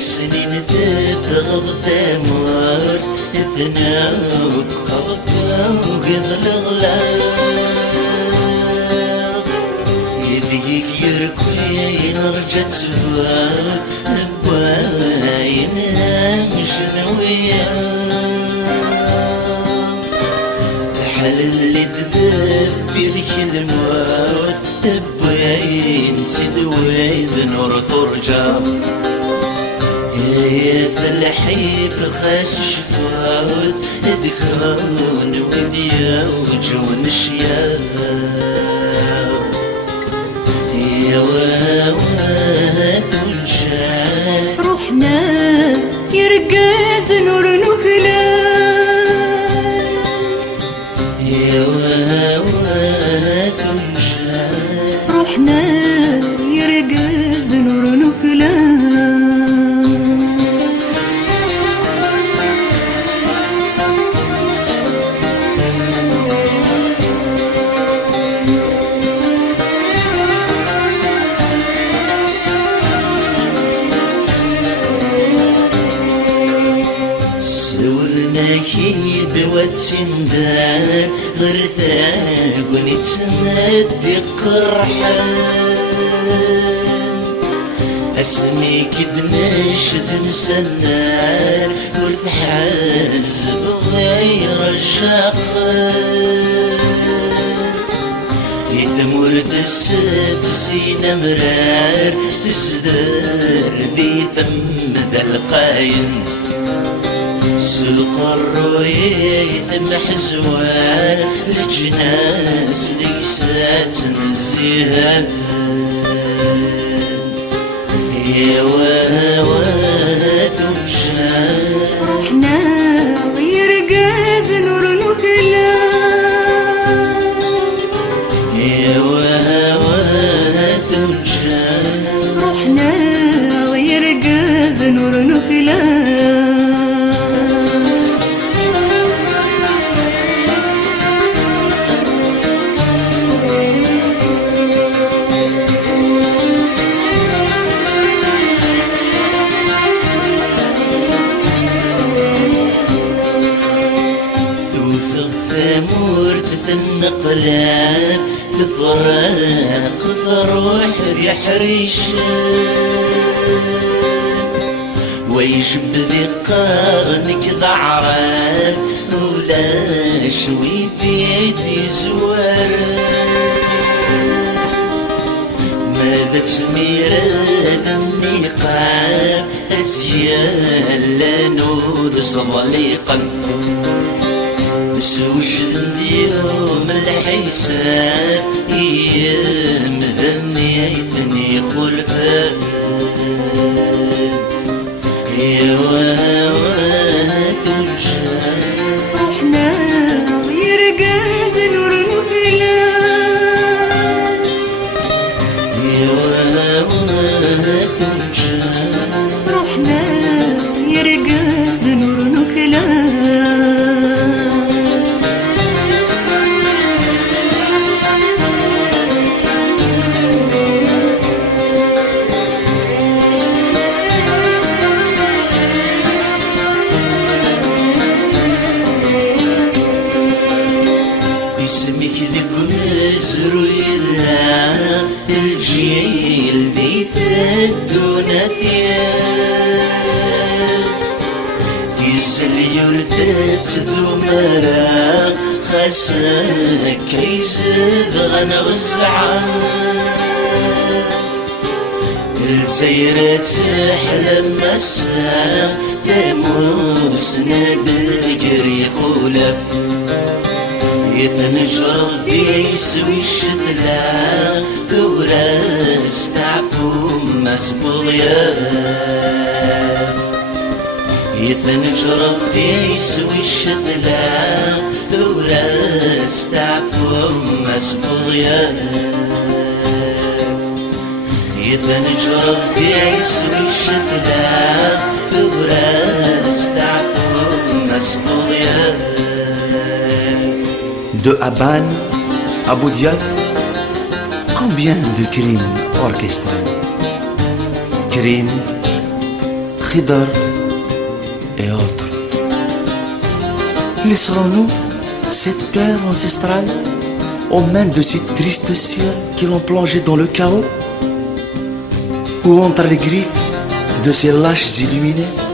سنين تبغض ثمر اثنا وفقض وقض الغلاغ يذيك يركوين رجت سوار نبواين مشنوية تحل اللي تذفر الموت تبواين سدويد نور ثرجا يا فالحيف خاس شفاوت ذكرون وديا وجون الشياب يا واوات ونشال روحنا يرقاز نور نكلال يا واوات ونشال روحنا يرقاز نور نكلال نكيد وتسندان غرثان ونتسندي قرحان اسميك بنشد نسنان ورثحاز بغير الشقان يثمر السب سينا مرار تسدر ذي ثم ذا القاين سلق الرؤية محزوان لجناس ليست نزيها يا واوات ومشان روحنا يرقاز نور نكلال يا واوات ومشان روحنا يرقاز نور نكلال النقلاب تفرق فروح يحريشان ويجب ذي قرنك ضعران ولا شوي بيدي زوار ماذا تسمير النقاب أزيال لا نور صدليقا سوجد اليوم الحساب ايام ذني يثني خلفان يا واوات وجان روحنا يرقاز نور نكلال يا واوات وجان روحنا يرقاز نور نكلال اسمك ذك مزروينا الجيل ذي ثدونا ثياب في سليور ذات ذو مرا خاسك كيزد غنى غزعان الزيرة تحلم مسا تموس نادر قري خولف يتنجر يسوي الشدلة ثورة استعفو مسبوغ ياف يتنجر يسوي الشدلة ثورة استعفو مسبوغ ياف يتنجر يسوي الشدلة ثورة استعفو مسبوغ ياف De Haban à Boudiaf, combien de crimes orchestrés? Crimes, Khidr et autres. Laisserons-nous cette terre ancestrale aux mains de ces tristes sires qui l'ont plongé dans le chaos, ou entre les griffes de ces lâches illuminés?